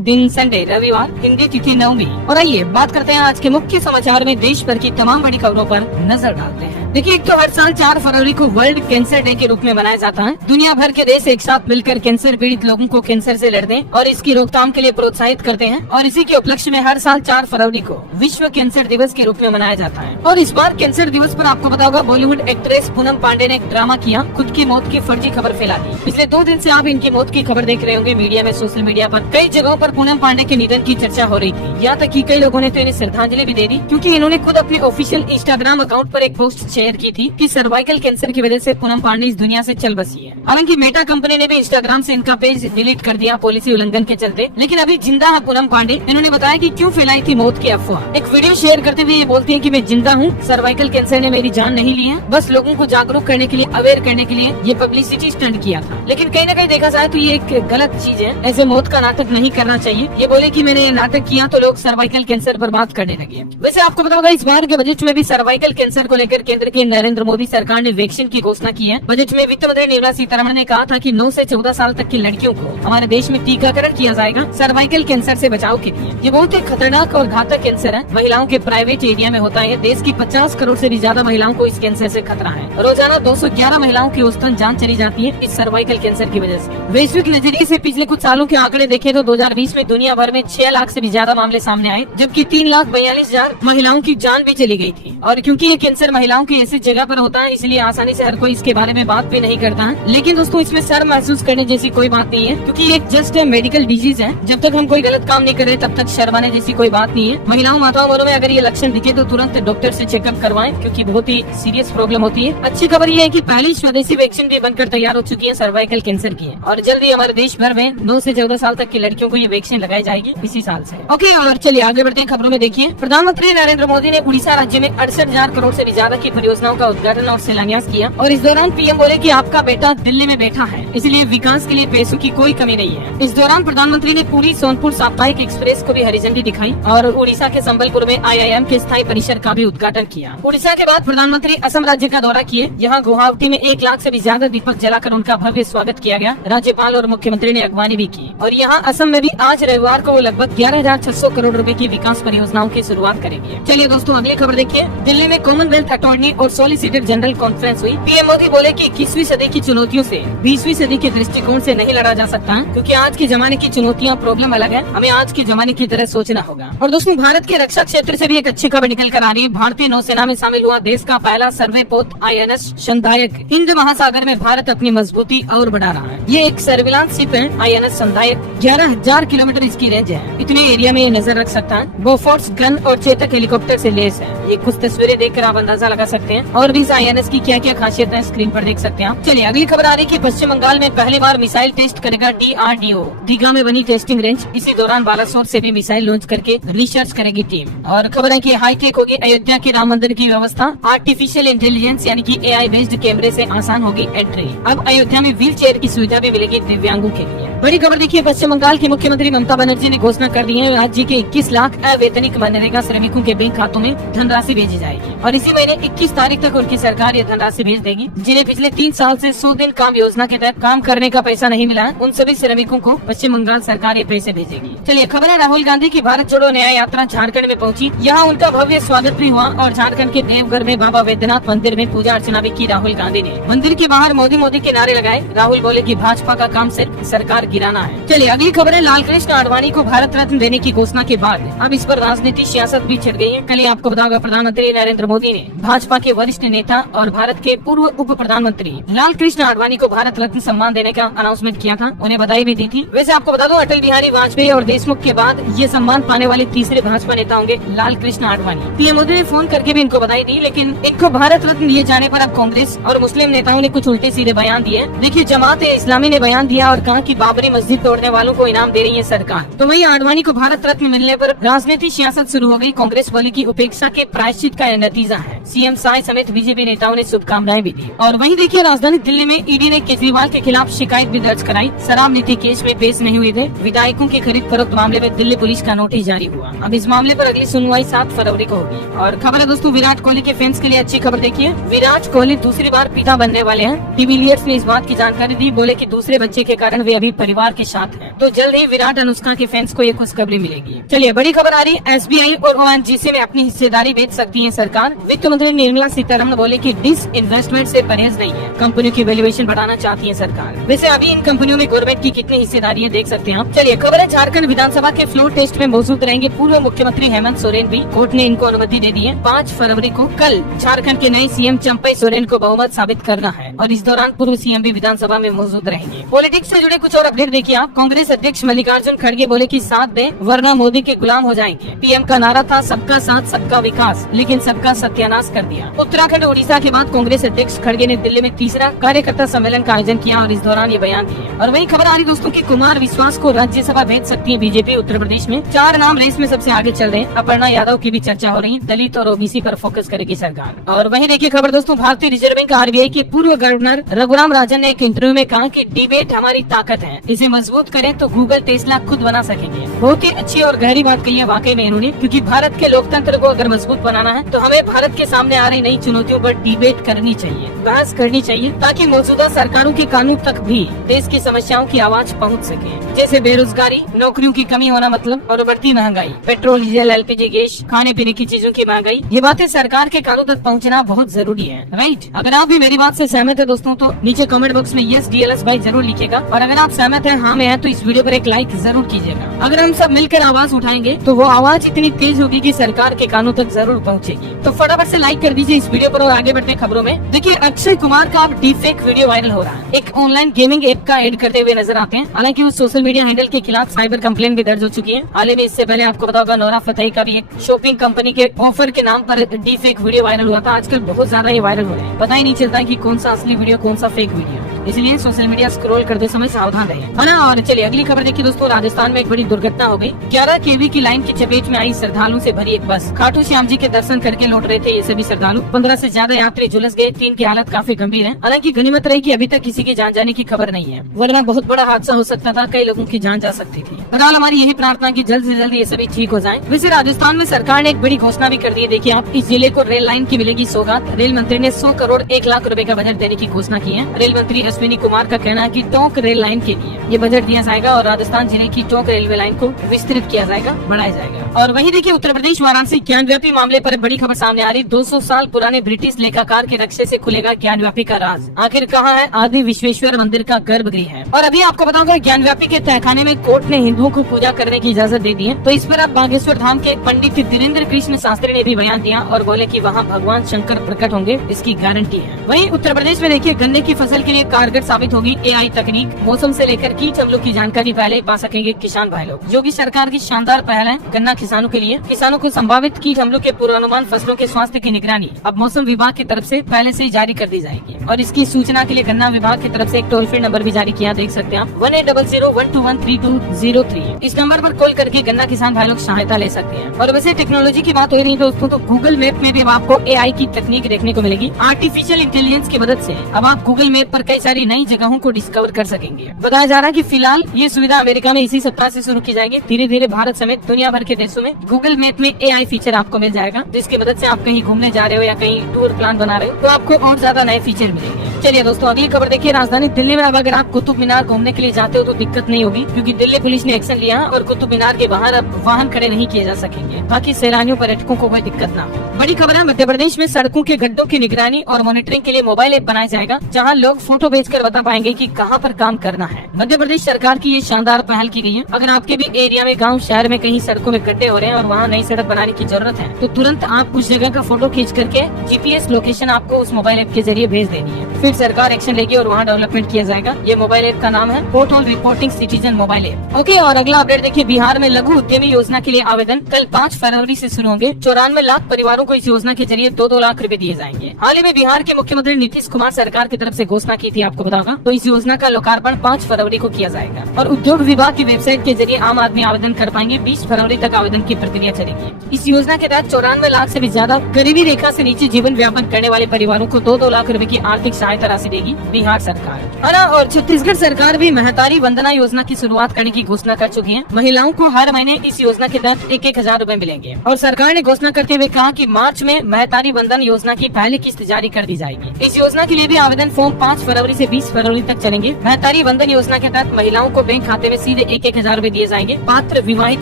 दिन संडे रविवार, हिंदी तिथि 9वीं। और आइए बात करते हैं आज के मुख्य समाचार में देश भर की तमाम बड़ी खबरों पर नजर डालते हैं। देखिए, एक तो हर साल 4 फरवरी को वर्ल्ड कैंसर डे के रूप में मनाया जाता है। दुनिया भर के देश एक साथ मिलकर कैंसर पीड़ित लोगों को कैंसर से लड़ने और इसकी रोकथाम के लिए प्रोत्साहित करते हैं। और इसी के उपलक्ष्य में हर साल 4 फरवरी को विश्व कैंसर दिवस के रूप में मनाया जाता है। और इस बार कैंसर दिवस पर आपको पता होगा, बॉलीवुड एक्ट्रेस पूनम पांडे ने एक ड्रामा किया, खुद की मौत की फर्जी खबर फैला दी। पिछले 2 दिन से आप इनकी मौत की खबर देख रहे होंगे मीडिया में, सोशल मीडिया पर कई जगहों पर पूनम पांडे के निधन की चर्चा हो रही थी। यहाँ तक कि कई लोगों ने तो इन्हें श्रद्धांजलि भी दे दी, क्योंकि इन्होंने खुद अपने ऑफिशियल इंस्टाग्राम अकाउंट पर एक पोस्ट शेयर की थी कि सर्वाइकल कैंसर की वजह से पूनम पांडे इस दुनिया से चल बसी है। हालांकि मेटा कंपनी ने भी इंस्टाग्राम से इनका पेज डिलीट कर दिया पॉलिसी उल्लंघन के चलते, लेकिन अभी जिंदा है पूनम पांडे। इन्होंने बताया कि क्यों फैलाई थी मौत की अफवाह। एक वीडियो शेयर करते हुए ये बोलती है कि मैं जिंदा हूँ, सर्वाइकल कैंसर ने मेरी जान नहीं ली है, बस लोगों को जागरूक करने के लिए, अवेयर करने के लिए ये पब्लिसिटी स्टंट किया था। लेकिन कहीं न कहीं देखा जाए तो ये एक गलत चीज है, ऐसे मौत का नाटक नहीं करना चाहिए। ये बोले कि मैंने नाटक किया तो लोग सर्वाइकल कैंसर पर बात करने लगे। वैसे आपको पता होगा, इस बार के बजट में भी सर्वाइकल कैंसर को लेकर केंद्र की नरेंद्र मोदी सरकार ने वैक्सीन की घोषणा की है। बजट में वित्त मंत्री निर्मला सीतारमण ने कहा था कि 9 से 14 साल तक की लड़कियों को हमारे देश में टीकाकरण किया जाएगा सर्वाइकल कैंसर से बचाव के लिए। ये बहुत ही खतरनाक और घातक कैंसर है, महिलाओं के प्राइवेट एरिया में होता है। देश की 50 करोड़ से भी ज्यादा महिलाओं को इस कैंसर से खतरा है। रोजाना 211 महिलाओं की औसतन जान चली जाती है इस सर्वाइकल कैंसर की वजह से। वैश्विक नजरिए से पिछले कुछ सालों के आंकड़े देखें तो 2020 में दुनिया भर में 6 लाख से भी ज्यादा मामले सामने आए, जबकि 3,42,000 महिलाओं की जान भी चली गई थी। और क्योंकि ये कैंसर महिलाओं की ऐसी जगह पर होता है, इसलिए आसानी से हर कोई इसके बारे में बात भी नहीं करता है। लेकिन दोस्तों, इसमें शर्म महसूस करने जैसी कोई बात नहीं है, क्योंकि ये जस्ट मेडिकल डिजीज है। जब तक हम कोई गलत काम नहीं कर रहे तब तक शर्माने जैसी कोई बात नहीं है। महिलाओं माताओं बहनों में अगर ये लक्षण दिखे तो तुरंत डॉक्टर से चेकअप करवाएं, क्योंकि बहुत ही सीरियस प्रॉब्लम होती है। अच्छी खबर ये है कि पहली स्वदेशी वैक्सीन भी बनकर तैयार हो चुकी है सर्वाइकल कैंसर की, और जल्दी हमारे देश भर में 9 से 14 साल तक की लड़कियों को ये वैक्सीन लगाई जाएगी इसी साल से। ओके, और चलिए आगे बढ़ते हैं खबरों में। देखिए, प्रधानमंत्री नरेंद्र मोदी ने उड़ीसा राज्य में 68,000 करोड़ से भी ज्यादा की परियोजनाओं का उद्घाटन और शिलान्यास किया। और इस दौरान पीएम बोले कि आपका बेटा दिल्ली में बैठा है, इसलिए विकास के लिए पैसों की कोई कमी नहीं है। इस दौरान प्रधानमंत्री ने पुरी सोनपुर साप्ताहिक एक्सप्रेस को भी हरी झंडी दिखाई और उड़ीसा के संबलपुर में IIM के स्थायी परिसर का भी उद्घाटन किया। उड़ीसा के बाद प्रधानमंत्री असम राज्य का दौरा किए। यहाँ गुवाहाटी में 1 लाख से भी ज्यादा दीपक जलाकर उनका भव्य स्वागत किया गया। राज्यपाल और मुख्यमंत्री ने अगवानी भी की। और यहाँ असम में भी आज रविवार को लगभग 11,600 करोड़ रुपए की विकास परियोजनाओं की शुरुआत करेंगे। चलिए दोस्तों, अगली खबर देखिए। दिल्ली में कॉमनवेल्थ अटॉर्नी और सॉलिसिटर जनरल कॉन्फ्रेंस हुई। पीएम मोदी बोले कि 21वीं सदी की चुनौतियों से 20वीं सदी के दृष्टिकोण से नहीं लड़ा जा सकता है, क्योंकि आज के जमाने की चुनौतियां प्रॉब्लम अलग है। हमें आज के जमाने की तरह सोचना होगा। और दोस्तों, भारत के रक्षा क्षेत्र से भी एक अच्छी खबर निकल कर आ रही है। भारतीय नौसेना में शामिल हुआ देश का पहला सर्वे पोत INS संधायक। हिंद महासागर में भारत अपनी मजबूती और बढ़ा रहा है। ये एक सर्विलांस शिप है INS संधायक। 11,000 किलोमीटर इसकी रेंज है। इतने एरिया में ये नजर रख सकता है। बोफोर्स गन और चेतक हेलीकॉप्टर से लेस है। ये कुछ तस्वीरें देखकर आप अंदाजा लगा सकते हैं। और इस INS की क्या क्या खासियत है स्क्रीन पर देख सकते हैं आप। चलिए अगली खबर आ रही है कि पश्चिम बंगाल में पहली बार मिसाइल टेस्ट करेगा DRDO। दीघा में बनी टेस्टिंग रेंज। इसी दौरान बालासोर से भी मिसाइल लॉन्च करके रिसर्च करेगी टीम। और खबर है कि हाईटेक होगी अयोध्या के राम मंदिर की व्यवस्था। आर्टिफिशियल इंटेलिजेंस यानी कि AI बेस्ड कैमरे से आसान होगी एंट्री। अब अयोध्या में व्हील चेयर की सुविधा भी मिलेगी दिव्यांगों के लिए। बड़ी खबर देखिए, पश्चिम बंगाल की मुख्यमंत्री ममता बनर्जी ने घोषणा कर दी है, राज्य के 21 लाख अवैतनिक मनरेगा श्रमिकों के बैंक खातों में धनराशि भेजी जाएगी। और इसी महीने 21 तारीख तक उनकी सरकार ये धनराशि भेज देगी, जिन्हें पिछले 3 साल से 100 दिन काम योजना के तहत काम करने का पैसा नहीं मिला है। उन सभी श्रमिकों को पश्चिम बंगाल सरकार ये पैसे भेजेगी। चलिए खबर है, राहुल गांधी की भारत जोड़ो न्याय यात्रा झारखंड में पहुंची। यहाँ उनका भव्य स्वागत भी हुआ और झारखंड के देवघर में बाबा वैद्यनाथ मंदिर में पूजा अर्चना भी की राहुल गांधी ने। मंदिर के बाहर मोदी मोदी के नारे लगाए। राहुल बोले कि भाजपा का काम सिर्फ सरकार गिराना है। चलिए अगली खबर है, लाल कृष्ण आडवाणी को भारत रत्न देने की घोषणा के बाद अब इस पर राजनीति सियासत भी छिड़ गई है। कल आपको बताओगा, प्रधानमंत्री नरेंद्र मोदी ने भाजपा के वरिष्ठ नेता और भारत के पूर्व उप प्रधानमंत्री लाल कृष्ण आडवाणी को भारत रत्न सम्मान देने का अनाउंसमेंट किया था। उन्हें बधाई भी दी थी। वैसे आपको बता दूं, अटल बिहारी वाजपेयी और देशमुख के बाद ये सम्मान पाने वाले तीसरे भाजपा नेता होंगे लाल कृष्ण आडवाणी। पीएम मोदी ने फोन करके भी इनको बधाई दी, लेकिन इनको भारत रत्न दिए जाने पर अब कांग्रेस और मुस्लिम नेताओं ने कुछ उल्टे सीधे बयान दिए। देखिए, जमात इस्लामी ने बयान दिया और कहा कि बाबरी मस्जिद तोड़ने वालों को इनाम दे रही है सरकार। तो वही आडवाणी को भारत रत्न मिलने पर राजनीति सियासत शुरू हो गई। कांग्रेस बोली कि उपेक्षा के प्रायश्चित का नतीजा है। सीएम शाह समेत बीजेपी नेताओं ने शुभकामनाएं भी दी। और वहीं देखिए, राजधानी दिल्ली में ईडी ने केजरीवाल के खिलाफ शिकायत भी दर्ज कराई। शराब नीति केस में पेश नहीं हुए थे। विधायकों की खरीद फरोख्त मामले में दिल्ली पुलिस का नोटिस जारी हुआ। अब इस मामले पर अगली सुनवाई 7 फरवरी को होगी। और खबर है दोस्तों, विराट कोहली के फैंस के लिए अच्छी खबर देखिए। विराट कोहली दूसरी बार पिता बनने वाले हैं। डिविलियर्स ने इस बात की जानकारी दी। बोले कि दूसरे बच्चे के कारण वे अभी परिवार के साथ है। तो जल्द ही विराट अनुष्का के फैंस को ये खुशखबरी मिलेगी। चलिए बड़ी खबर आ रही है, SBI और ONGC में अपनी हिस्सेदारी बेच सकती है सरकार। वित्त मंत्री निर्मला सीतारमण बोले कि डिस इन्वेस्टमेंट से परहेज नहीं है, कंपनियों की वैल्यूएशन बढ़ाना चाहती है सरकार। वैसे अभी इन कंपनियों में गवर्नमेंट की कितनी हिस्सेदारी है देख सकते हैं आप। चलिए खबर है, झारखंड विधानसभा के फ्लोर टेस्ट में मौजूद रहेंगे पूर्व मुख्यमंत्री हेमंत सोरेन भी। कोर्ट ने इनको अनुमति दे दी है। 5 फरवरी को कल झारखंड के नए CM चंपई सोरेन को बहुमत साबित करना है और इस दौरान पूर्व CM भी विधानसभा में मौजूद रहेंगे। पॉलिटिक्स से जुड़े कुछ और अपडेट देखिए आप। कांग्रेस अध्यक्ष मल्लिकार्जुन खड़गे बोले कि साथ दें वरना मोदी के गुलाम हो जाएंगे। PM का नारा था सबका साथ सबका विकास, लेकिन सबका सत्यानाश कर दिया। उत्तराखंड उड़ीसा के बाद कांग्रेस अध्यक्ष खड़गे ने दिल्ली में तीसरा कार्यकर्ता सम्मेलन का आयोजन किया और इस दौरान ये बयान दिए। और वही खबर आ रही दोस्तों की कुमार विश्वास को राज्यसभा भेज सकती है बीजेपी। उत्तर प्रदेश में 4 नाम रेस में सबसे आगे चल रहे हैं। अपर्णा यादव की भी चर्चा हो रही है। दलित और OBC पर फोकस करेगी सरकार। और वही देखिए खबर दोस्तों, भारतीय रिजर्व बैंक RBI के पूर्व गवर्नर रघुराम राजन ने एक इंटरव्यू में कहा कि डिबेट हमारी ताकत है, इसे मजबूत करें तो गूगल टेस्ला खुद बना सकेंगे। बहुत ही अच्छी और गहरी बात कही है वाकई में इन्होंने, क्योंकि भारत के लोकतंत्र को अगर मजबूत बनाना है तो हमें भारत के सामने आ रही नई चुनौतियों पर डिबेट करनी चाहिए, बहस करनी चाहिए, ताकि मौजूदा सरकारों के कानून तक भी देश की समस्याओं की आवाज पहुंच सके। जैसे बेरोजगारी, नौकरियों की कमी होना मतलब और बढ़ती महंगाई, पेट्रोल, डीजल, LPG गैस, खाने पीने की चीजों की महंगाई, ये बातें सरकार के कानों तक पहुंचना बहुत जरूरी है। राइट, अगर आप भी मेरी बात से सहमत है दोस्तों तो नीचे कमेंट बॉक्स में यस DLS भाई जरूर लिखिएगा। और अगर आप सहमत है हाँ में है तो इस वीडियो पर एक लाइक जरूर कीजिएगा। अगर हम सब मिलकर आवाज उठाएंगे तो वो आवाज इतनी तेज होगी कि सरकार के कानों तक जरूर पहुंचेगी। तो फटाफट से लाइक कर दीजिए इस वीडियो पर और आगे बढ़ते खबरों में। देखिए अक्षय कुमार का अब डीपफेक वीडियो वायरल हो रहा है। एक ऑनलाइन गेमिंग ऐप का एड करते हुए नजर आते हैं। हालांकि उस सोशल मीडिया हैंडल के खिलाफ साइबर कंप्लेंट भी दर्ज हो चुकी है। हाल ही में इससे पहले आपको पता होगा नोरा फतेही का भी एक शॉपिंग कंपनी के ऑफर के नाम पर डीपफेक वीडियो वायरल हुआ था। आजकल बहुत ज्यादा ये वायरल हो रहे हैं, पता ही नहीं चलता है कि कौन सा असली वीडियो कौन सा फेक वीडियो, इसलिए सोशल मीडिया स्क्रॉल करते समय सावधान रहिए, है ना। और चलिए अगली खबर देखिए दोस्तों, राजस्थान में एक बड़ी दुर्घटना हो गई। 11 kV की लाइन की चपेट में आई श्रद्धालुओं से भरी एक बस। खाटू श्याम जी के दर्शन करके लौट रहे थे ये सभी श्रद्धालु। 15 से ज्यादा यात्री झुलस गए। 3 की हालत काफी गंभीर है। हालांकि गनीमत रही कि अभी तक किसी की जान जाने की खबर नहीं है, वरना बहुत बड़ा हादसा हो सकता था, कई लोगों की जान जा सकती थी। फिलहाल हमारी यही प्रार्थना की जल्द से जल्द ये सभी ठीक हो जाए। वैसे राजस्थान में सरकार ने एक बड़ी घोषणा भी कर दी है। देखिए आप, इस जिले को रेल लाइन की मिलेगी सौगात। रेल मंत्री ने 100 करोड़ 1 लाख रुपए का बजट देने की घोषणा की है। रेल मंत्री अश्विनी कुमार का कहना है कि टोंक रेल लाइन के लिए ये बजट दिया जाएगा और राजस्थान जिले की टोंक रेलवे लाइन को विस्तृत किया जाएगा, बढ़ाया जाएगा। और वहीं देखिए उत्तर प्रदेश वाराणसी ज्ञानव्यापी मामले पर बड़ी खबर सामने आ रही। 200 साल पुराने ब्रिटिश लेखाकार के नक्शे से खुलेगा ज्ञानव्यापी का राज। आखिर कहाँ है आदि विश्वेश्वर मंदिर का गर्भगृह है। और अभी आपको बताऊंगा ज्ञानव्यापी के तहखाने में कोर्ट ने हिंदुओं को पूजा करने की इजाजत दे दी है। तो इस पर अब बागेश्वर धाम के पंडित धीरेन्द्र कृष्ण शास्त्री ने भी बयान दिया और बोले कि वहाँ भगवान शंकर प्रकट होंगे, इसकी गारंटी है। वहीं उत्तर प्रदेश में देखिए गन्ने की फसल के लिए कारगर साबित होगी AI तकनीक। मौसम से लेकर कीट हमलों की जानकारी पहले पा सकेंगे किसान भाई लोग, जो कि सरकार की शानदार पहल है गन्ना किसानों के लिए। किसानों को संभावित कीट हमलों के पूर्वानुमान, फसलों के स्वास्थ्य की निगरानी अब मौसम विभाग की तरफ से पहले से ही जारी कर दी जाएगी। और इसकी सूचना के लिए गन्ना विभाग की तरफ से एक टोल फ्री नंबर भी जारी किया, देख सकते हैं आप 1800-121-3203। इस नंबर पर कॉल करके गन्ना किसान भाई लोग सहायता ले सकते हैं। और वैसे टेक्नोलॉजी की बात हो रही है दोस्तों, तो गूगल मैप में भी आपको AI की तकनीक देखने को मिलेगी। आर्टिफिशियल इंटेलिजेंस की मदद से अब आप गूगल मैप पर कई सारी नई जगहों को डिस्कवर कर सकेंगे। बताया जा रहा है कि फिलहाल ये सुविधा अमेरिका में इसी सप्ताह से शुरू की जाएगी। धीरे धीरे भारत समेत दुनिया भर के देशों में गूगल मैप में AI फीचर आपको मिल जाएगा, जिसकी मदद से आप कहीं घूमने जा रहे हो या कहीं टूर प्लान बना रहे हो तो आपको और ज्यादा नए फीचर मिलेंगे। चलिए दोस्तों अगली खबर देखिए, राजधानी दिल्ली में अब अगर आप कुतुब मीनार घूमने के लिए जाते हो तो दिक्कत नहीं होगी, क्योंकि दिल्ली पुलिस ने एक्शन लिया और कुतुब मीनार के बाहर अब वाहन खड़े नहीं किए जा सकेंगे, ताकि सैलानियों पर्यटकों को कोई दिक्कत ना हो। बड़ी खबर है, मध्य प्रदेश में सड़कों के गड्ढों की निगरानी और मॉनिटरिंग के लिए मोबाइल ऐप बनाया जाएगा, जहां लोग फोटो भेजकर बता पाएंगे कि कहां पर काम करना है। मध्य प्रदेश सरकार की ये शानदार पहल की गई है। अगर आपके भी एरिया में, गांव शहर में कहीं सड़कों में गड्ढे हो रहे हैं और वहां नई सड़क बनाने की जरूरत है, तो तुरंत आप उस जगह का फोटो खींच करके GPS लोकेशन आपको उस मोबाइल ऐप के जरिए भेज देनी है। फिर सरकार एक्शन लेगी और वहाँ डेवलपमेंट किया जाएगा। ये मोबाइल ऐप का नाम है portal reporting citizen mobile app. Okay, और अगला अपडेट देखिए, बिहार में लघु उद्यमी योजना के लिए आवेदन कल 5 फरवरी से शुरू होंगे। 94 लाख परिवारों को इस योजना के जरिए 2-2 लाख रुपए दिए जाएंगे। हाल ही में बिहार के मुख्यमंत्री नीतीश कुमार सरकार की तरफ से घोषणा की थी, आपको बताऊंगा। तो इस योजना का लोकार्पण 5 फरवरी को किया जाएगा और उद्योग विभाग की वेबसाइट के जरिए आम आदमी आवेदन कर पाएंगे। 20 फरवरी तक आवेदन की प्रक्रिया चलेगी। इस योजना के तहत 94 लाख से भी ज्यादा गरीबी रेखा से नीचे जीवन व्यापन करने वाले परिवारों को 2-2 लाख रुपए की आर्थिक सहायता राशि देगी बिहार सरकार, है ना। और छत्तीसगढ़ सरकार भी महतारी वंदना योजना की शुरुआत करने की घोषणा कर चुकी है। महिलाओं को हर महीने इस योजना के तहत 1-1 हजार रुपए मिलेंगे। और सरकार ने घोषणा करते हुए कहा कि मार्च में महतारी वंदन योजना की पहली किस्त जारी कर दी जाएगी। इस योजना के लिए भी आवेदन फॉर्म 5 फरवरी से 20 फरवरी तक चलेंगे। महतारी वंदन योजना के तहत महिलाओं को बैंक खाते में सीधे 1,000 रूपए दिए जाएंगे। पात्र विवाहित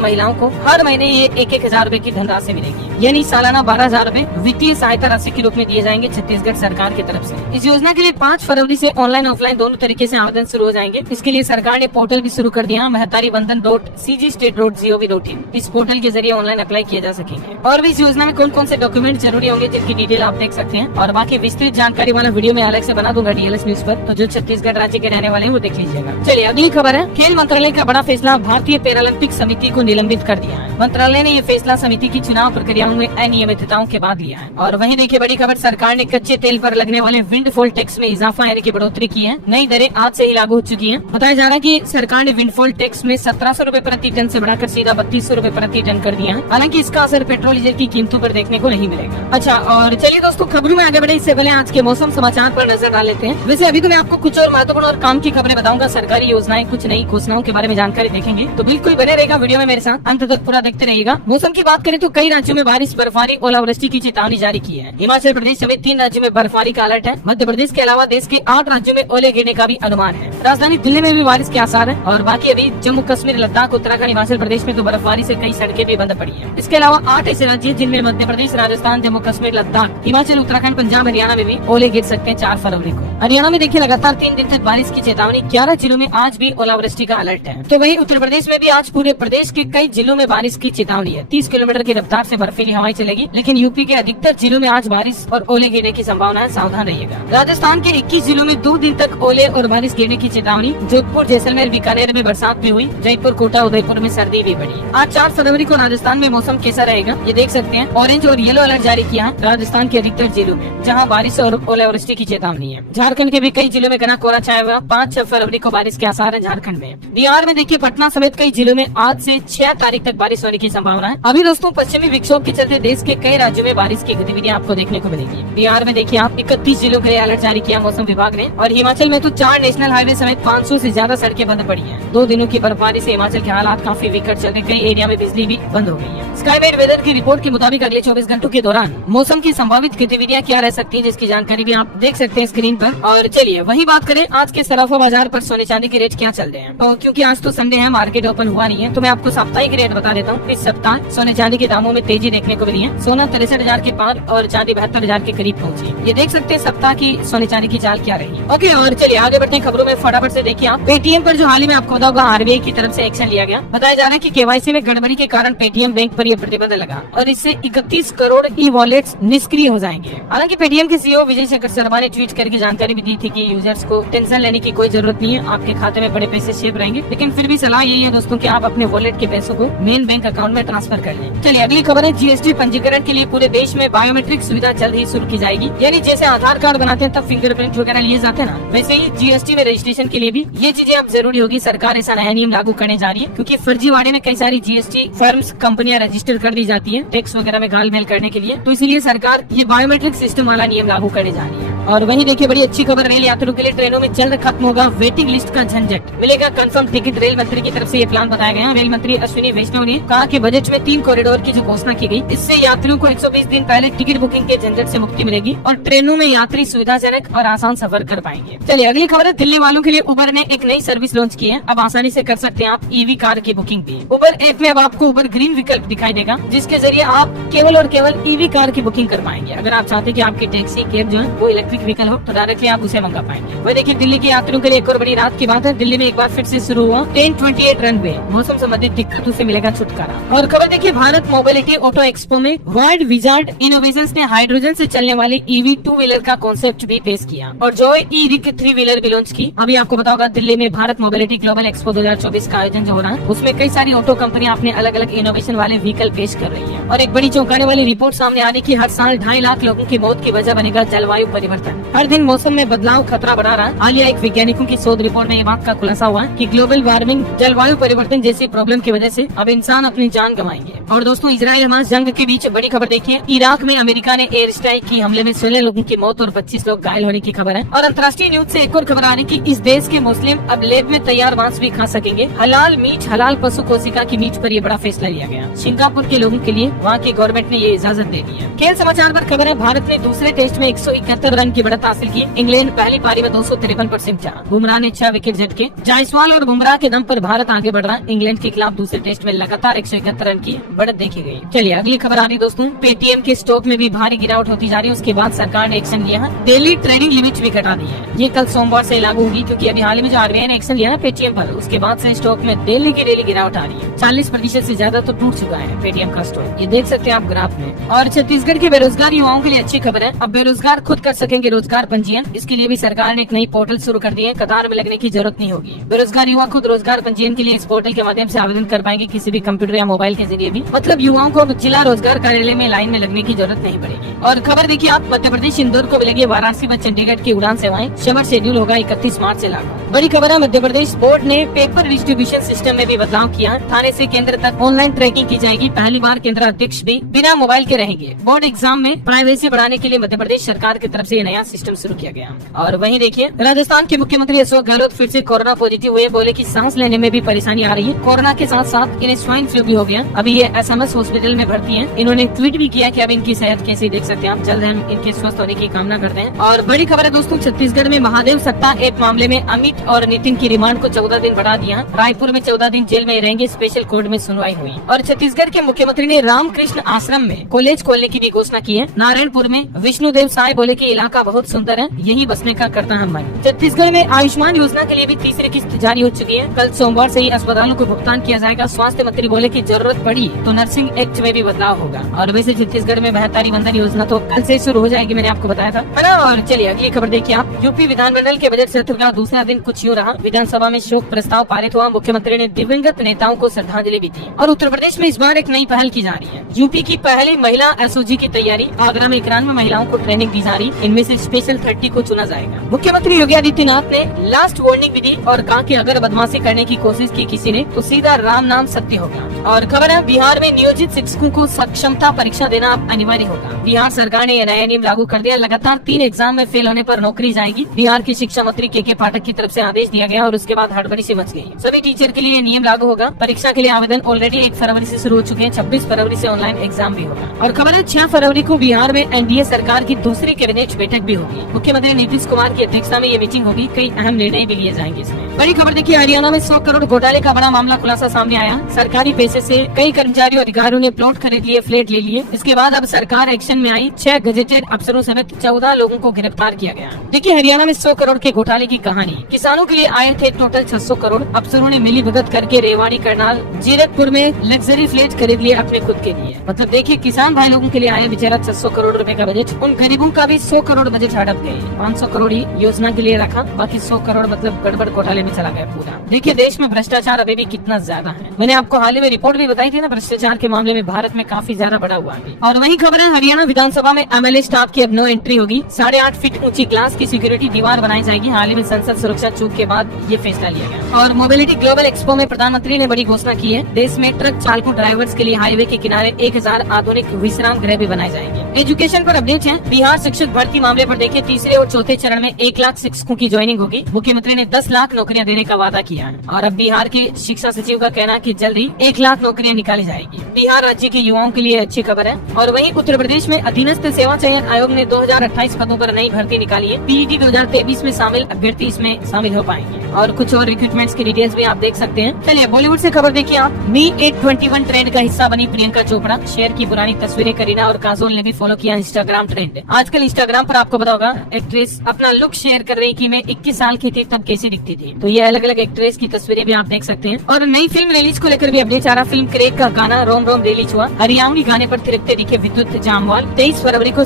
महिलाओं को हर महीने ये 1,000 रूपए की धनराशि मिलेगी, यानी सालाना 12,000 रूपए वित्तीय सहायता राशि के रूप में दिए जाएंगे छत्तीसगढ़ सरकार की तरफ से। इस योजना के लिए 5 फरवरी से ऑनलाइन ऑफलाइन दोनों तरीके से आवेदन शुरू हो जाएंगे। इसके लिए सरकार ने पोर्टल भी शुरू कर दिया, महतारीवंदन.cgstate.gov.in। इस पोर्टल के जरिए ऑनलाइन अप्लाई किया जा सकेंगे। और भी इस योजना में कौन कौन से डॉक्यूमेंट जरूरी होंगे जिनकी डिटेल आप देख सकते हैं, और बाकी विस्तृत जानकारी वाला वीडियो में अलग से बना दूंगा DLS न्यूज पर, तो जो छत्तीसगढ़ राज्य के रहने वाले हैं वो देख लीजिएगा। चलिए अगली खबर है, खेल मंत्रालय का बड़ा फैसला, भारतीय पैरालंपिक समिति को निलंबित कर दिया है। मंत्रालय ने ये फैसला समिति की चुनाव प्रक्रियाओं में अनियमितताओं के बाद लिया है। और वहीं देखिए बड़ी खबर, सरकार ने कच्चे तेल पर लगने वाले विंडफॉल टैक्स में इजाफा यानी कि बढ़ोतरी की है। नई दरें आज से ही लागू हो चुकी हैं। बताया जा रहा है कि सरकार ने विंडफॉल टैक्स में 1700 रूपए प्रति टन से बढ़ाकर सीधा 3200 रूपए प्रति टन कर दिया है। हालांकि इसका असर पेट्रोल डीजल की कीमतों पर देखने को नहीं मिलेगा। अच्छा, और चलिए दोस्तों खबरों में आगे बढ़े इससे पहले आज के मौसम समाचार पर नजर डाल लेते हैं। वैसे अभी तो मैं आपको कुछ और महत्वपूर्ण और काम की खबरें बताऊंगा, सरकारी योजनाएं, कुछ नई घोषणाओं के बारे में जानकारी देखेंगे, तो बिल्कुल बने रहेगा वीडियो में मेरे साथ, अंत तक पूरा देखते रहिएगा। मौसम की बात करें तो कई राज्यों में बारिश, बर्फबारी, ओलावृष्टि की चेतावनी जारी की है। हिमाचल प्रदेश समेत 3 राज्यों में बर्फबारी का अलर्ट है। मध्य प्रदेश के अलावा देश के 8 राज्यों में ओले गिरने का भी अनुमान है। राजधानी दिल्ली में भी बारिश के आसार है। और बाकी अभी जम्मू कश्मीर, लद्दाख, उत्तराखंड, हिमाचल प्रदेश में तो बर्फबारी से कई सड़कें भी बंद पड़ी है। इसके अलावा 8 ऐसे राज्य जिनमें मध्य प्रदेश, राजस्थान, जम्मू कश्मीर, लद्दाख, हिमाचल, उत्तराखंड, पंजाब, हरियाणा में भी ओले गिर सकते हैं 4 फरवरी को। हरियाणा में देखिए लगातार 3 दिन तक बारिश की चेतावनी, 11 जिलों में आज भी ओलावृष्टि का अलर्ट है। तो वहीं उत्तर प्रदेश में भी आज पूरे प्रदेश के कई जिलों में बारिश की चेतावनी है। 30 किलोमीटर की रफ्तार से बर्फीली हवाएं चलेगी, लेकिन यूपी के अधिकतर जिलों में आज बारिश और ओले गिरने की संभावना है, सावधान रहिएगा। राजस्थान के 21 जिलों में 2 दिन तक ओले और बारिश गिरने की चेतावनी। जोधपुर, जैसलमेर, बीकानेर में बरसात भी हुई। जयपुर, कोटा, उदयपुर में सर्दी भी बढ़ी। आज 4 फरवरी को राजस्थान में मौसम कैसा रहेगा ये देख सकते हैं। ऑरेंज और येलो अलर्ट जारी किया है राजस्थान के अधिकतर जिलों में, जहां बारिश और ओलावृष्टि की चेतावनी है। झारखंड के भी कई जिलों में घना कोहरा छाया हुआ। 5-6 फरवरी को बारिश के आसार है झारखंड में। बिहार में देखिए पटना समेत कई जिलों में आज से 6 तारीख तक बारिश होने की संभावना है। अभी दोस्तों पश्चिमी विक्षोभ के चलते देश के कई राज्यों में बारिश की गतिविधियां आपको देखने को मिलेगी। बिहार में देखिए आप 31 जिलों के लिए अलर्ट जारी किया मौसम विभाग ने। और हिमाचल में तो 4 नेशनल हाईवे समेत 500 से ज्यादा सड़कें बंद पड़ी हैं। 2 दिनों की बर्फबारी से हिमाचल के हालात काफी विकट चल रहे, कई एरिया में बिजली भी बंद हो गई है। स्काईमेट वेदर की रिपोर्ट के मुताबिक अगले 24 घंटों के दौरान मौसम की संभावित गतिविधियां क्या रह सकती है, जिसकी जानकारी भी आप देख सकते हैं स्क्रीन पर। और चलिए वही बात करें आज के सराफा बाजार पर सोने चांदी के रेट क्या चल रहे हैं। तो क्योंकि आज तो संडे है, मार्केट ओपन हुआ नहीं है, तो मैं आपको साप्ताहिक रेट बता देता हूँ। इस सप्ताह सोने चांदी के दामों में तेजी देखने को मिली है। सोना 63,000 के पार और चांदी 72,000 के करीब पहुंची। ये देख सकते हैं सप्ताह की सोने चांदी की चाल क्या रही। ओके, और चलिए आगे बढ़ते हैं खबरों में फटाफट से। देखिए आप पेटीएम पर जो हाल ही में आपको पता होगा RBI की तरफ से एक्शन लिया गया। बताया जा रहा है कि KYC में गड़बड़ी के कारण पेटीएम बैंक पर यह प्रतिबंध लगा और इससे 31 करोड़ ई-वॉलेट्स निष्क्रिय हो जाएंगे। हालांकि पेटीएम के CEO विजय शेखर शर्मा ने ट्वीट करके जानकारी भी दी थी कि यूजर्स को टेंशन लेने की कोई जरूरत नहीं है, आपके खाते में बड़े पैसे सेव रहेंगे। लेकिन फिर भी सलाह यही है दोस्तों कि आप अपने वॉलेट के पैसों को मेन बैंक अकाउंट में ट्रांसफर कर लें। चलिए अगली खबर है, GST पंजीकरण के लिए पूरे देश में बायोमेट्रिक सुविधा जल्द ही शुरू की जाएगी। यानी जैसे आधार कार्ड बनाते हैं तब फिंगरप्रिंट वगैरह लिए जाते हैं ना, वैसे ही GST में रजिस्ट्रेशन के लिए भी ये चीजें अब जरूरी होगी। सरकार ऐसा नया नियम लागू करने जा रही है क्योंकि फर्जीवाड़े में कई सारी GST फर्म्स, कंपनियां रजिस्टर कर दी जाती है टैक्स वगैरह में घालमेल करने के लिए। तो इसीलिए सरकार ये बायोमेट्रिक सिस्टम वाला नियम लागू करने जा रही है। और वहीं देखिए बड़ी अच्छी खबर, रेल यात्रियों के लिए ट्रेनों में जल्द खत्म होगा वेटिंग लिस्ट का झंझट, मिलेगा कंफर्म टिकट। रेल मंत्री की तरफ से ये प्लान बताया गया। रेल मंत्री अश्विनी वैष्णव ने कहा कि बजट में 3 कॉरिडोर की जो घोषणा की गई, इससे यात्रियों को 120 दिन पहले टिकट बुकिंग के झंझट से मुक्ति मिलेगी और ट्रेनों में यात्री सुविधाजनक और आसान सफर कर पाएंगे। चलिए अगली खबर है, दिल्ली वालों के लिए उबर ने एक नई सर्विस लॉन्च की है। अब आसानी से कर सकते हैं आप EV कार की बुकिंग भी। उबर ऐप में अब आपको उबर ग्रीन विकल्प दिखाई देगा, जिसके जरिए आप केवल और केवल EV कार की बुकिंग कर पाएंगे। अगर आप चाहते हैं कि आपकी टैक्सी, कैब जो है वो इलेक्ट्रिक व्हीकल हो, तो डायरेक्टली आप उसे मंगा पाएंगे। वह देखिए दिल्ली के यात्रियों के लिए एक और बड़ी रात की बात है। दिल्ली में एक बार फिर से शुरू हुआ 1028 रनवे, मौसम संबंधित दिक्कतों से मिलेगा छुटकारा। और खबर देखिए, भारत मोबिलिटी ऑटो एक्सपो में वर्ल्ड विजार्ड इनोवेशंस ने हाइड्रोजन से चलने वाली EV 2 व्हीलर का कॉन्सेप्ट भी पेश किया और जॉय ई-रिक 3 व्हीलर भी लॉन्च की। अभी आपको पता होगा दिल्ली में भारत मोबिलिटी ग्लोबल एक्सपो 2024 का आयोजन जो हो रहा है, उसमें कई सारी ऑटो कंपनियां अपने अलग अलग इनोवेशन वाले व्हीकल पेश कर रही है। और एक बड़ी चौंकाने वाली रिपोर्ट सामने आने की, हर साल 2.5 लाख लोगों की मौत की वजह बनेगा जलवायु परिवर्तन। हर दिन मौसम में बदलाव खतरा बढ़ा रहा है। हालिया एक वैज्ञानिकों की शोध रिपोर्ट में ये बात का खुलासा हुआ है कि ग्लोबल वार्मिंग, जलवायु परिवर्तन जैसी प्रॉब्लम की वजह से अब इंसान अपनी जान गंवाएंगे। और दोस्तों इजराइल हमास जंग के बीच बड़ी खबर देखिए, इराक में अमेरिका ने एयर स्ट्राइक की, हमले में 16 लोगों की मौत और 25 लोग घायल होने की खबर है। और अंतर्राष्ट्रीय न्यूज से एक और खबर आ रही कि इस देश के मुस्लिम अब लैब में तैयार मांस भी खा सकेंगे। हलाल मीट, हलाल पशु कोशिका की मीट पर यह बड़ा फैसला लिया गया। सिंगापुर के लोगों के लिए वहाँ की गवर्नमेंट ने ये इजाजत दे दी है। खेल समाचार पर खबर है, भारत ने दूसरे टेस्ट में 171 रन की बढ़त हासिल की। इंग्लैंड पहली पारी में 253 पर सिमटा। बुमराह ने 6 विकेट झटके। जायसवाल और बुमराह के दम पर भारत आगे बढ़ रहा। इंग्लैंड के खिलाफ दूसरे टेस्ट में लगातार 171 रन की बढ़त देखी गई। चलिए अगली खबर आ रही दोस्तों, पेटीएम के स्टॉक में भी भारी गिरावट होती जा रही है। उसके बाद सरकार ने एक्शन लिया है, डेली ट्रेडिंग लिमिट भी घटा दी है। ये कल सोमवार से लागू होगी, क्योंकि अभी हाल ही में जो आरबीआई ने एक्शन लिया है पेटीएम पर, उसके बाद से स्टॉक में डेली की डेली गिरावट आ रही है। 40% से ज्यादा तो टूट चुका है पेटीएम का स्टॉक, ये देख सकते हैं आप ग्राफ में। और छत्तीसगढ़ के बेरोजगार युवाओं के लिए अच्छी खबर है, अब बेरोजगार खुद कर सकेंगे रोजगार पंजीयन। इसके लिए भी सरकार ने एक नई पोर्टल शुरू कर दी है, कतार में लगने की जरूरत नहीं होगी। बेरोजगार युवा खुद रोजगार पंजीयन के लिए इस पोर्टल के माध्यम से आवेदन कर पाएंगे, किसी भी कंप्यूटर या मोबाइल के जरिए भी। मतलब युवाओं को जिला रोजगार कार्यालय में लाइन में लगने की जरूरत नहीं पड़ेगी। और खबर देखिए आप, मध्य प्रदेश इंदौर को मिलेगी वाराणसी व चंडीगढ़ की उड़ान सेवाएं। समर शेड्यूल होगा 31 मार्च से लागू। बड़ी खबर है, मध्य प्रदेश बोर्ड ने पेपर डिस्ट्रीब्यूशन सिस्टम में भी बदलाव किया। थाने से केंद्र तक ऑनलाइन ट्रैकिंग की जाएगी। पहली बार केंद्र अध्यक्ष भी बिना मोबाइल के रहेंगे। बोर्ड एग्जाम में प्राइवेसी बढ़ाने के लिए मध्य प्रदेश सरकार की तरफ से ये नया सिस्टम शुरू किया गया। और वहीं देखिए, राजस्थान के मुख्यमंत्री अशोक गहलोत फिर से कोरोना पॉजिटिव हुए। बोले कि सांस लेने में भी परेशानी आ रही है। कोरोना के साथ साथ इन्हें स्वाइन फ्लू भी हो गया। अभी ये SMS हॉस्पिटल में भर्ती है। इन्होंने ट्वीट भी किया कि अब इनकी सेहत कैसी, देख सकते हैं आप। जल्द हम इनके स्वस्थ होने की कामना करते हैं। और बड़ी खबर है दोस्तों, छत्तीसगढ़ में महादेव सत्ता ऐप मामले में अमित और नितिन की रिमांड को 14 दिन बढ़ा दिया। रायपुर में 14 दिन जेल में रहेंगे। स्पेशल कोर्ट में सुनवाई हुई। और छत्तीसगढ़ के मुख्यमंत्री ने रामकृष्ण आश्रम में कॉलेज खोलने की भी घोषणा की है। नारायणपुर में विष्णुदेव साय बोले कि इलाका बहुत सुंदर है, यही बसने का करता है मन। छत्तीसगढ़ में आयुष्मान योजना के लिए भी तीसरी किस्त जारी हो चुकी है। कल सोमवार से ही अस्पतालों को भुगतान किया जाएगा। स्वास्थ्य मंत्री बोले कि जरूरत पड़ी तो नर्सिंग एक्ट में भी बदलाव होगा। और वैसे छत्तीसगढ़ में बेहतरी बंधन योजना तो कल से शुरू हो जाएगी, मैंने आपको बताया था, है ना। और चलिए अगली खबर देखिए आप, यूपी विधानमंडल के बजट सत्र का दूसरा दिन कुछ यूँ रहा। विधानसभा में शोक प्रस्ताव पारित हुआ। मुख्यमंत्री ने दिवंगत नेताओं को श्रद्धांजलि भी दी। और उत्तर प्रदेश में इस बार एक नई पहल की जा रही है। यूपी की पहली महिला SOG की तैयारी। आगरा में 91 महिलाओं को ट्रेनिंग दी जा रही। इनमें से स्पेशल 30 को चुना जाएगा। मुख्यमंत्री योगी आदित्यनाथ ने लास्ट वार्निंग भी दी और कहा कि अगर बदमाशी करने की कोशिश की किसी ने तो सीधा राम नाम सत्य होगा। और खबर है, बिहार में नियोजित शिक्षकों को सक्षमता परीक्षा देना अब अनिवार्य होगा। बिहार सरकार ने यह नया नियम लागू कर दिया। लगातार 3 एग्जाम में फेल होने पर नौकरी जाएगी। बिहार के शिक्षा मंत्री के पाठक की तरफ से आदेश दिया गया और उसके बाद हड़बड़ी से मच गई। सभी टीचर के लिए ये नियम लागू होगा। परीक्षा के लिए आवेदन ऑलरेडी 1 फरवरी से शुरू हो चुके हैं। 26 फरवरी से ऑनलाइन एग्जाम भी होगा। और खबर है, 6 फरवरी को बिहार में NDA सरकार की दूसरी कैबिनेट बैठक भी होगी। मुख्यमंत्री नीतीश कुमार की अध्यक्षता में ये मीटिंग होगी। कई अहम निर्णय भी लिए जाएंगे इसमें। बड़ी खबर देखिए, हरियाणा में 100 करोड़ घोटाले का बड़ा मामला खुलासा सामने आया। सरकारी पैसे से कई कर्मचारियों अधिकारियों ने प्लॉट खरीद लिए, फ्लैट ले लिए। इसके बाद अब सरकार एक्शन में आई। 6 गजेटेड अफसरों समेत 14 लोगों को गिरफ्तार किया गया। देखिए हरियाणा में 100 करोड़ के घोटाले की कहानी। किसानों के लिए आए थे टोटल 600 करोड़। अफसरों ने मिली भगत करके रेवाड़ी, करनाल, जीरकपुर में लग्जरी फ्लैट खरीद लिए अपने खुद के लिए। मतलब देखिए, किसान भाई लोगों के लिए आया बेचारा 600 करोड़ रुपए का बजट। उन गरीबों का भी 100 करोड़ बजट हड़प गए। 500 करोड़ ही योजना के लिए रखा, बाकी 100 करोड़ मतलब गड़बड़ घोटाले में चला गया पूरा। देखिए देश में भ्रष्टाचार अभी भी कितना ज्यादा है। मैंने आपको हाल ही में रिपोर्ट भी बताई थी ना, भ्रष्टाचार के मामले में भारत में काफी ज्यादा बढ़ा हुआ है। और वही खबर है, हरियाणा विधानसभा में MLA स्टाफ की अब नो एंट्री होगी। 8.5 फीट ऊंची ग्लास की सिक्योरिटी दीवार बनाई जाएगी। हाल ही में संसद सुरक्षा चूक के बाद ये फैसला लिया गया। और मोबिलिटी ग्लोबल एक्सपो में प्रधानमंत्री ने बड़ी घोषणा की है। देश में ट्रक चालकों ड्राइवर्स के लिए हाईवे के किनारे 1000 आधुनिक विश्राम गृह भी बनाए जाएंगे। एजुकेशन पर अपडेट है। बिहार शिक्षक भर्ती मामले पर देखिए, तीसरे और चौथे चरण में 1 लाख शिक्षकों की ज्वाइनिंग होगी। मुख्यमंत्री ने 10 लाख नौकरियां देने का वादा किया है। और अब बिहार के शिक्षा सचिव का कहना है कि जल्द ही 1 लाख नौकरियां निकाली जाएगी। बिहार राज्य के युवाओं के लिए अच्छी खबर है। और वहीं उत्तर प्रदेश में अधीनस्थ सेवा चयन आयोग ने 2028 पदों पर नई भर्ती निकाली है। PET 2023 में शामिल अभ्यर्थी इसमें शामिल हो पाएंगे। और कुछ और रिक्रूटमेंट्स की डिटेल्स भी आप देख सकते हैं। चलिए बॉलीवुड से खबर देखिए आप। मी 821 ट्रेंड का हिस्सा बनी प्रियंका चोपड़ा। शेयर की पुरानी तस्वीरें करीना और काजोल ने भी फॉलो किया इंस्टाग्राम ट्रेंड। आजकल इंस्टाग्राम पर आपको पता होगा, एक्ट्रेस अपना लुक शेयर कर रही कि मैं 21 साल की थी तब कैसी दिखती थी। तो ये अलग अलग एक्ट्रेस की तस्वीरें भी आप देख सकते हैं। और नई फिल्म रिलीज को लेकर भी अपडेट आ रहा। फिल्म क्रेक का गाना रोम रोम रिलीज हुआ। हरियाणवी गाने पर थिरकते दिखे विद्युत जामवाल। 23 फरवरी को